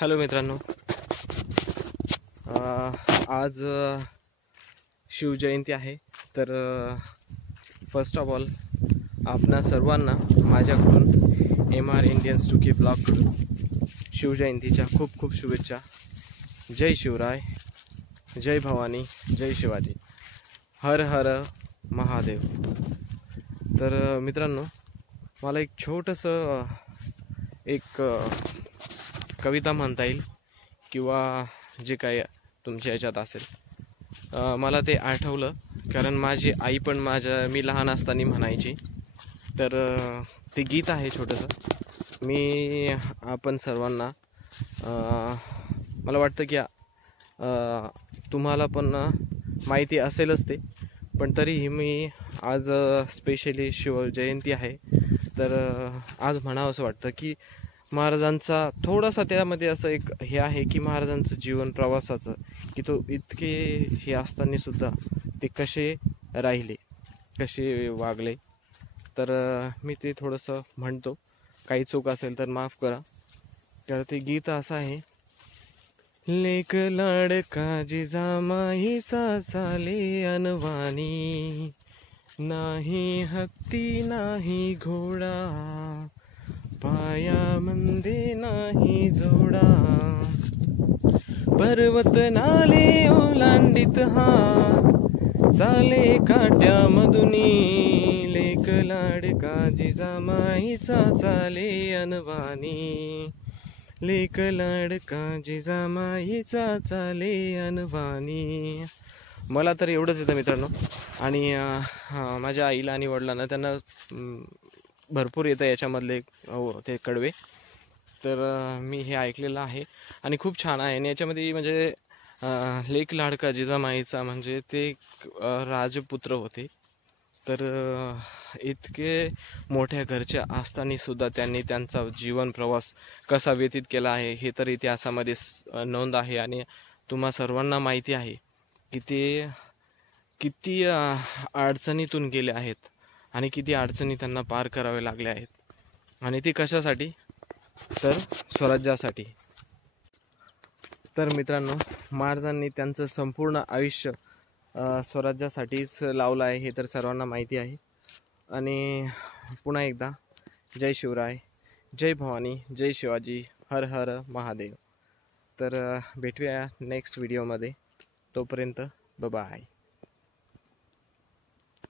Hello मित्रांनो, आज शिवजयंती आहे. तर फर्स्ट ऑफ ऑल आपणा सर्वांना माझ्याकडून MR इंडियन्स 2K ब्लॉगकडून शिवजयंतीच्या खूप खूप शुभेच्छा. जय शिवराय, जय भवानी, जय शिवाजी, हर हर महादेव. तर मित्रांनो, मला एक छोटंसं एक कविता म्हणता येईल किंवा जे काही तुमच्या याच्यात असेल, मला ते आठवलं कारण माझी आई पण मी लहान असताना म्हणायची. तर ते गीत आहे छोटंसं. मी आपण सर्वांना मला वाटतं की तुम्हाला पण माहिती असेलच ते, पण तरीही मी आज स्पेशली शिवजयंती आहे तर आज म्हणावं असं वाटतं की महाराजांचा थोडासा त्यामध्ये असं एक हे आहे की महाराजांचं जीवन प्रवासाचं, की तो इतके हे असताना सुद्धा ते कसे राहिले, कसे वागले. तर मी ते थोडंसं म्हणतो. काही चूक असेल तर माफ करा. तर ते गीत असं आहे. लेक लाडका जिजामाईचा चाले अनवाणी, नाही हत्ती नाही घोडा, पायामध्ये नाही जोडा, पर्वत नाले ओलांडित हा चाले काट्यामधुनी, लेक लाडका जिजामाईचा चाले अनवाणी, लेक लाडका जिजामाईचा चाले अनवाणी. मला तर एवढंच येतं मित्रांनो. आणि माझ्या आईला आणि वडिलांना त्यांना भरपूर येतं याच्यामधले ते कडवे. तर मी हे ऐकलेलं आहे आणि खूप छान आहे. आणि याच्यामध्ये म्हणजे लेक लाडका जिजामाईचा म्हणजे ते राजपुत्र होते. तर इतके मोठ्या घरच्या असताना सुद्धा त्यांनी त्यांचा जीवन प्रवास कसा व्यतीत केला आहे हे तर इतिहासामध्ये नोंद आहे. आणि तुम्हा सर्वांना माहिती आहे की ते किती अडचणीतून गेले आहेत आणि किती अडचणी त्यांना पार करावे लागले आहेत. आणि ती कशासाठी? तर स्वराज्यासाठी. तर मित्रांनो, महाराजांनी त्यांचं संपूर्ण आयुष्य स्वराज्यासाठीच लावलं आहे हे तर सर्वांना माहिती आहे. आणि पुन्हा एकदा जय शिवराय, जय भवानी, जय शिवाजी, हर हर महादेव. तर भेटूया नेक्स्ट व्हिडिओमध्ये. तोपर्यंत बाय.